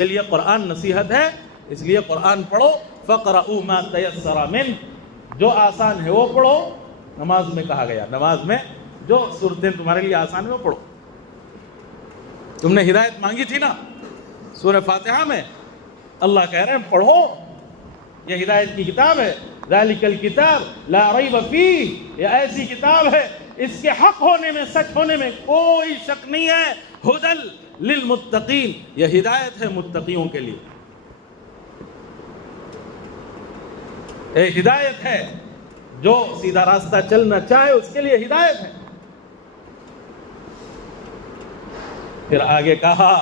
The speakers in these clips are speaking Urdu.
کے لیے قرآن نصیحت ہے، اس لیے قرآن پڑھو۔ فَقْرَؤُوا مَا تَيَسَّرَ مِنْهُ، جو آسان ہے وہ پڑھو۔ نماز میں کہا گیا، نماز میں جو صورتیں تمہارے لیے آسان ہے وہ پڑھو۔ تم نے ہدایت مانگی تھی نا سورہ فاتحہ میں، اللہ کہہ رہے ہیں پڑھو، یہ ہدایت کی کتاب ہے۔ ذَلِكَ الْكِتَابُ لَا رَيْبَ فِيهِ، یہ ایسی کتاب ہے اس کے حق ہونے میں، سچ ہونے میں کوئی شک نہیں ہے۔ ہدل للمتقین، یہ ہدایت ہے متقیوں کے لیے، یہ ہدایت ہے جو سیدھا راستہ چلنا چاہے اس کے لیے ہدایت ہے۔ پھر آگے کہا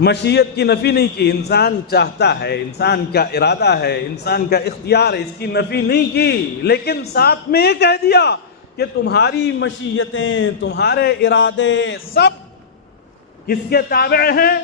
مشیت کی نفی نہیں کی، انسان چاہتا ہے، انسان کا ارادہ ہے، انسان کا اختیار ہے، اس کی نفی نہیں کی، لیکن ساتھ میں یہ کہہ دیا کہ تمہاری مشیتیں، تمہارے ارادے سب کس کے تابع ہیں؟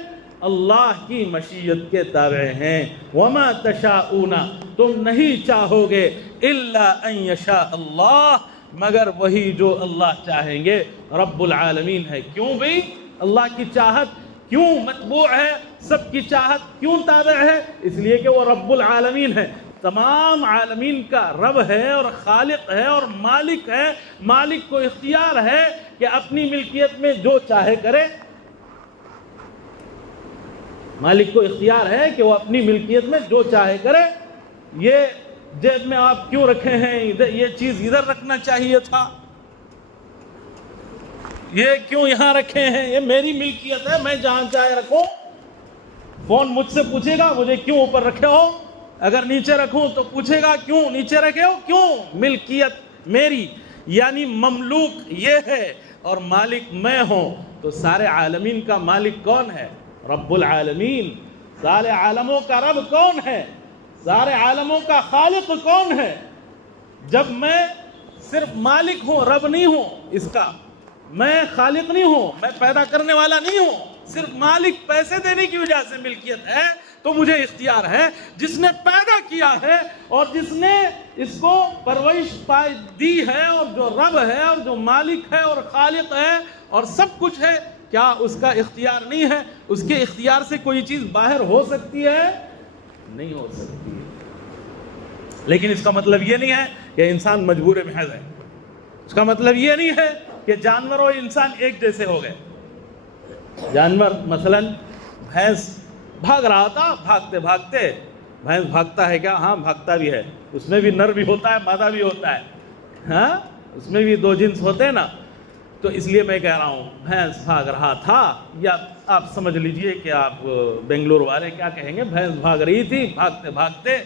اللہ کی مشیت کے تابع ہیں۔ وَمَا تَشَاءُونَ، تم نہیں چاہو گے إِلَّا أَن يَشَاءَ اللَّهُ، مگر وہی جو اللہ چاہیں گے۔ رب العالمین ہے، کیوں بھئی اللہ کی چاہت کیوں متبوع ہے، سب کی چاہت کیوں تابع ہے؟ اس لیے کہ وہ رب العالمین ہے، تمام عالمین کا رب ہے اور خالق ہے اور مالک ہے۔ مالک کو اختیار ہے کہ اپنی ملکیت میں جو چاہے کرے، مالک کو اختیار ہے کہ وہ اپنی ملکیت میں جو چاہے کرے۔ یہ جیب میں آپ کیوں رکھے ہیں، یہ چیز ادھر رکھنا چاہیے تھا، یہ کیوں یہاں رکھے ہیں، یہ میری ملکیت ہے، میں جہاں چاہے رکھوں۔ فون مجھ سے پوچھے گا مجھے کیوں اوپر رکھے ہو، اگر نیچے رکھوں تو پوچھے گا کیوں نیچے رکھے ہو، کیوں؟ ملکیت میری، یعنی مملوک یہ ہے اور مالک میں ہوں۔ تو سارے عالمین کا مالک کون ہے؟ رب العالمین۔ سارے عالموں کا رب کون ہے؟ سارے عالموں کا خالق کون ہے؟ جب میں صرف مالک ہوں، رب نہیں ہوں اس کا، میں خالق نہیں ہوں، میں پیدا کرنے والا نہیں ہوں، صرف مالک پیسے دینے کی وجہ سے ملکیت ہے، تو مجھے اختیار ہے۔ جس نے پیدا کیا ہے اور جس نے اس کو پرورش دی ہے، اور جو رب ہے اور جو مالک ہے اور خالق ہے اور سب کچھ ہے، کیا اس کا اختیار نہیں ہے؟ اس کے اختیار سے کوئی چیز باہر ہو سکتی ہے؟ نہیں ہو سکتی ہے۔ لیکن اس کا مطلب یہ نہیں ہے کہ انسان مجبور محض ہے، اس کا مطلب یہ نہیں ہے کہ جانور اور انسان ایک جیسے ہو گئے۔ جانور مثلا بھینس بھاگ رہا تھا، بھاگتے بھاگتے، بھینس بھاگتا ہے کیا؟ ہاں بھاگتا بھی ہے، اس میں بھی نر بھی ہوتا ہے، مادہ بھی ہوتا ہے، ہاں اس میں بھی دو جنس ہوتے ہیں نا۔ تو اس لیے میں کہہ رہا ہوں بھینس بھاگ رہا تھا، یا آپ سمجھ لیجئے کہ آپ بنگلور والے کیا کہیں گے، بھینس بھاگ رہی تھی، بھاگتے بھاگتے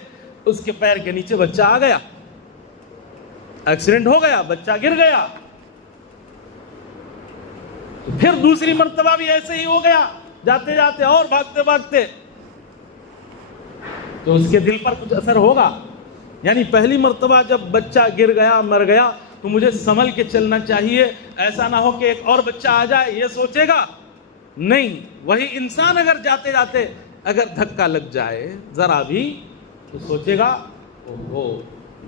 اس کے پیر کے نیچے بچہ آ گیا، ایکسیڈنٹ ہو گیا، بچہ گر گیا، پھر دوسری مرتبہ بھی ایسے ہی ہو گیا، جاتے جاتے اور بھاگتے بھاگتے، تو اس کے دل پر کچھ اثر ہوگا۔ یعنی پہلی مرتبہ جب بچہ گر گیا، مر گیا، تو مجھے سنبھل کے چلنا چاہیے، ایسا نہ ہو کہ ایک اور بچہ آ جائے، یہ سوچے گا نہیں۔ وہی انسان اگر جاتے جاتے اگر دھکا لگ جائے ذرا بھی، تو سوچے گا وہ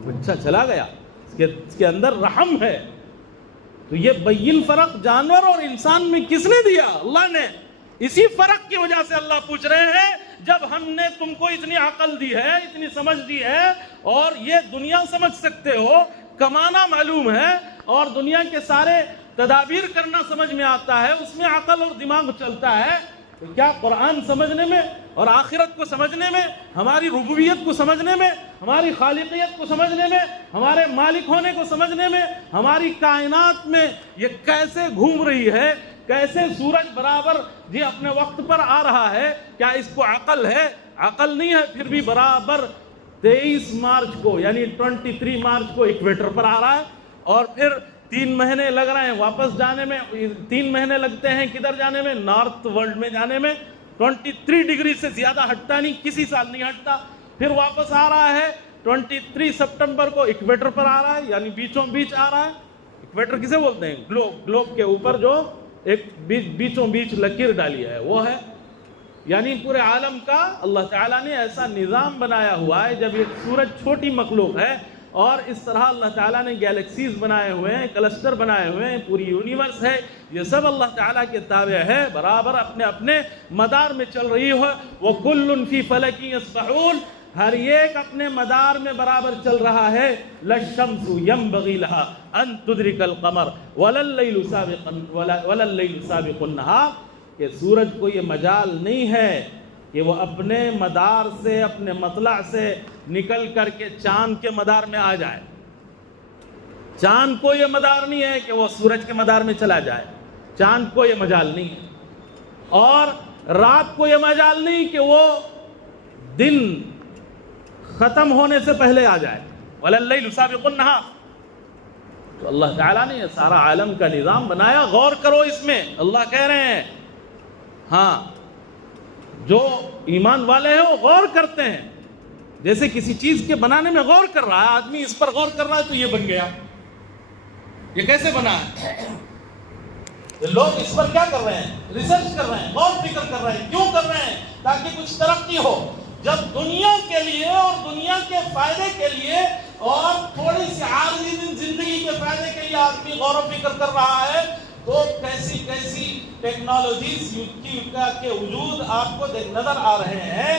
بچہ چلا گیا، اس کے اندر رحم ہے۔ تو یہ بین فرق جانور اور انسان میں کس نے دیا؟ اللہ نے۔ اسی فرق کی وجہ سے اللہ پوچھ رہے ہیں، جب ہم نے تم کو اتنی عقل دی ہے، اتنی سمجھ دی ہے، اور یہ دنیا سمجھ سکتے ہو، کمانا معلوم ہے، اور دنیا کے سارے تدابیر کرنا سمجھ میں آتا ہے، اس میں عقل اور دماغ چلتا ہے، تو کیا قرآن سمجھنے میں اور آخرت کو سمجھنے میں، ہماری ربوبیت کو سمجھنے میں، ہماری خالقیت کو سمجھنے میں، ہمارے مالک ہونے کو سمجھنے میں، ہماری کائنات میں یہ کیسے گھوم رہی ہے، کیسے سورج برابر جی اپنے وقت پر آ رہا ہے، کیا اس کو عقل ہے؟ عقل نہیں ہے، پھر بھی برابر 23 مارچ کو یعنی 23 مارچ کو ایکویٹر پر آ رہا ہے، اور پھر 3 مہینے لگ رہے ہیں واپس جانے میں، 3 مہینے لگتے ہیں کدھر جانے میں؟ نارتھ ورلڈ میں جانے میں۔ 23 ڈگری سے زیادہ ہٹتا نہیں، کسی سال نہیں ہٹتا، پھر واپس آ رہا ہے 23 سپٹمبر کو ایکویٹر پر آ رہا ہے، یعنی بیچوں بیچ آ رہا ہے۔ ایکویٹر کسے بولتے ہیں؟ گلوب کے اوپر جو ایک بیچوں بیچ لکیر ڈالی ہے وہ ہے، یعنی پورے عالم کا اللہ تعالیٰ نے ایسا نظام بنایا ہوا ہے۔ جب ایک سورج چھوٹی مخلوق ہے اور اس طرح اللہ تعالیٰ نے گیلیکسیز بنائے ہوئے ہیں، کلسٹر بنائے ہوئے ہیں، پوری یونیورس ہے، یہ سب اللہ تعالیٰ کے تابع ہے، برابر اپنے اپنے مدار میں چل رہی ہے۔ وَكُلٌّ فِي فَلَكٍ يَسْبَحُونَ، ہر ایک اپنے مدار میں برابر چل رہا ہے۔ لَلشَّمْسُ يَنبَغِي لَهَا أَن تُدْرِكَ الْقَمَرَ وَلَا اللَّيْلُ سَابِقُ النَّهَارِ، کہ سورج کو یہ مجال نہیں ہے کہ وہ اپنے مدار سے، اپنے مطلع سے نکل کر کے چاند کے مدار میں آ جائے۔ چاند کو یہ مدار نہیں ہے کہ وہ سورج کے مدار میں چلا جائے، چاند کو یہ مجال نہیں ہے، اور رات کو یہ مجال نہیں کہ وہ دن ختم ہونے سے پہلے آ جائے۔ وَلَا اللَّيْلُ سَابِقُ النَّهَارِ، تو اللہ تعالیٰ نے یہ سارا عالم کا نظام بنایا، غور کرو اس میں۔ اللہ کہہ رہے ہیں ہاں جو ایمان والے ہیں وہ غور کرتے ہیں، جیسے کسی چیز کے بنانے میں غور کر رہا ہے آدمی، اس پر غور کر رہا ہے تو یہ بن گیا، یہ کیسے بنا ہے؟ لوگ اس پر کیا کر رہے ہیں؟ ریسرچ کر رہے ہیں، غور فکر کر رہے ہیں۔ کیوں کر رہے ہیں؟ تاکہ کچھ ترقی ہو۔ جب دنیا کے لیے اور دنیا کے فائدے کے لیے اور تھوڑی سی عارضی زندگی کے فائدے کے لیے آدمی غور و فکر کر رہا ہے، تو کیسی کیسی ٹیکنالوجیز کے وجود آپ کو نظر آ رہے ہیں۔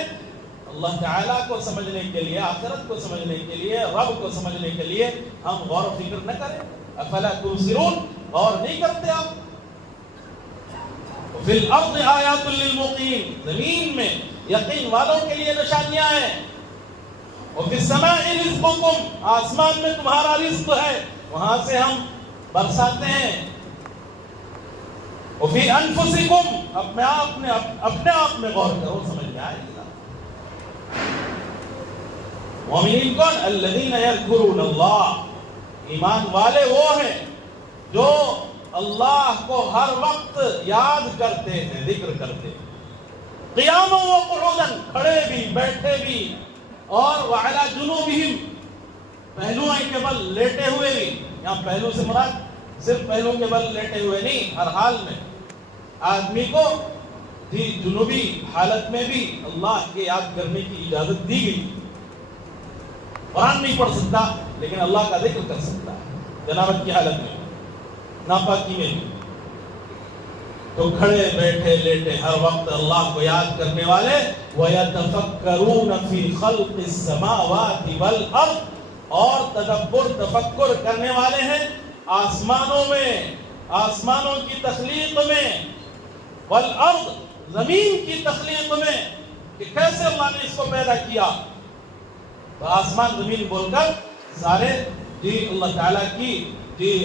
اللہ تعالیٰ کو سمجھنے کے لیے، آخرت کو سمجھنے کے لیے، رب کو سمجھنے کے لیے ہم غور و فکر نہ کریں؟ افلا تبصرون، غور نہیں کرتے آپ؟ فی الارض آیات للموقنین، زمین میں یقین والوں کے لیے نشانیاں ہیں۔ وفی السماء رزقکم، آسمان میں تمہارا رزق ہے، وہاں سے ہم برساتے ہیں۔ وفی انفسکم، اپنے آپ میں غور کرو، سمجھ میں آئے گا۔ مومنین کون؟ الذین یذکرون اللہ، ایمان والے وہ ہیں جو اللہ کو ہر وقت یاد کرتے ہیں، ذکر کرتے ہیں۔ قیاما وقعودا، کھڑے بھی بیٹھے بھی، اور وعلی جنوبہم، پہلوئیں کے بل لیٹے ہوئے بھی۔ یہاں پہلو سے مراد صرف پہلو کے بل لیٹے ہوئے نہیں، ہر حال میں آدمی کو جنوبی حالت میں بھی اللہ کے یاد کرنے کی اجازت دی گئی۔ قرآن نہیں پڑھ سکتا لیکن اللہ کا ذکر کر سکتا ہے، جنابت کی حالت میں، ناپاکی میں بھی۔ تو کھڑے بیٹھے لیٹے ہر وقت اللہ کو یاد کرنے والے، وَيَتَفَكَّرُونَ فِي خَلْقِ السَّمَاوَاتِ وَالْأَرْضِ، اور تدبر تفکر کرنے والے ہیں آسمانوں میں، آسمانوں کی تخلیق میں، والارض، زمین کی تخلیق میں، کہ کیسے اللہ نے اس کو پیدا کیا۔ تو آسمان زمین بول کر سارے اللہ تعالیٰ کی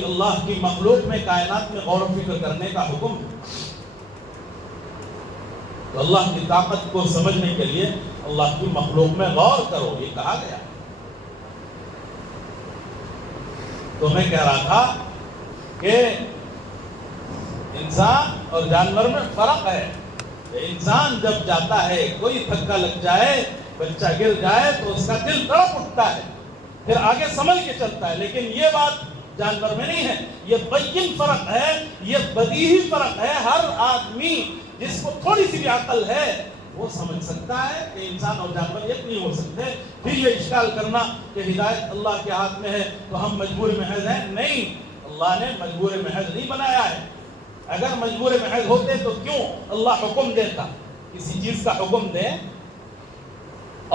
اللہ کی مخلوق میں، کائنات میں غور و فکر کرنے کا حکم ہے۔ تو اللہ کی طاقت کو سمجھنے کے لیے اللہ کی مخلوق میں غور کرو، یہ کہا گیا۔ تو میں کہہ رہا تھا کہ انسان اور جانور میں فرق ہے۔ انسان جب جاتا ہے، کوئی دھکا لگ جائے، بچہ گر جائے تو اس کا دل تڑپ اٹھتا ہے، پھر آگے سنبھل کے چلتا ہے، لیکن یہ بات جانور میں نہیں ہے۔ یہ بین فرق ہے، یہ بدیہی فرق ہے۔ ہر آدمی جس کو تھوڑی سی بھی عقل ہے وہ سمجھ سکتا ہے کہ انسان اور جانور ایک نہیں ہو سکتے۔ پھر یہ اشکال کرنا کہ ہدایت اللہ کے ہاتھ میں ہے تو ہم مجبور محض ہیں، نہیں، اللہ نے مجبور محض نہیں بنایا ہے۔ اگر مجبور محض ہوتے تو کیوں اللہ حکم دیتا، کسی چیز کا حکم دے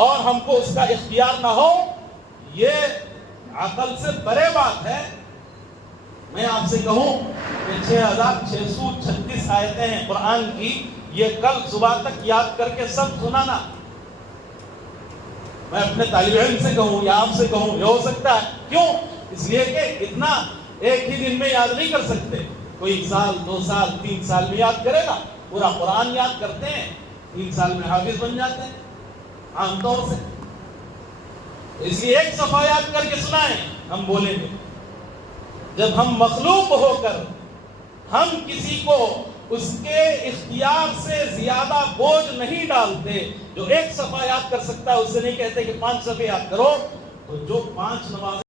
اور ہم کو اس کا اختیار نہ ہو، یہ عقل سے پرے بات ہے۔ میں آپ سے کہوں کہ 6636 آیتیں ہیں قرآن کی، یہ کل صبح تک یاد کر کے سب سنانا۔ میں اپنے طالب علم سے کہوں یا آپ سے کہوں، یہ ہو سکتا ہے، کیوں؟ اس لیے کہ اتنا ایک ہی دن میں یاد نہیں کر سکتے۔ کوئی 1 سال 2 سال 3 سال میں یاد کرے گا، پورا قرآن یاد کرتے ہیں، 3 سال میں حافظ بن جاتے ہیں عام طور سے۔ اس لیے ایک صفحہ یاد کر کے سنائیں، ہم بولیں گے۔ جب ہم مخلوق ہو کر ہم کسی کو اس کے اختیار سے زیادہ بوجھ نہیں ڈالتے، جو ایک صفحہ یاد کر سکتا ہے اس سے نہیں کہتے کہ 5 صفحے یاد کرو، تو جو 5 نماز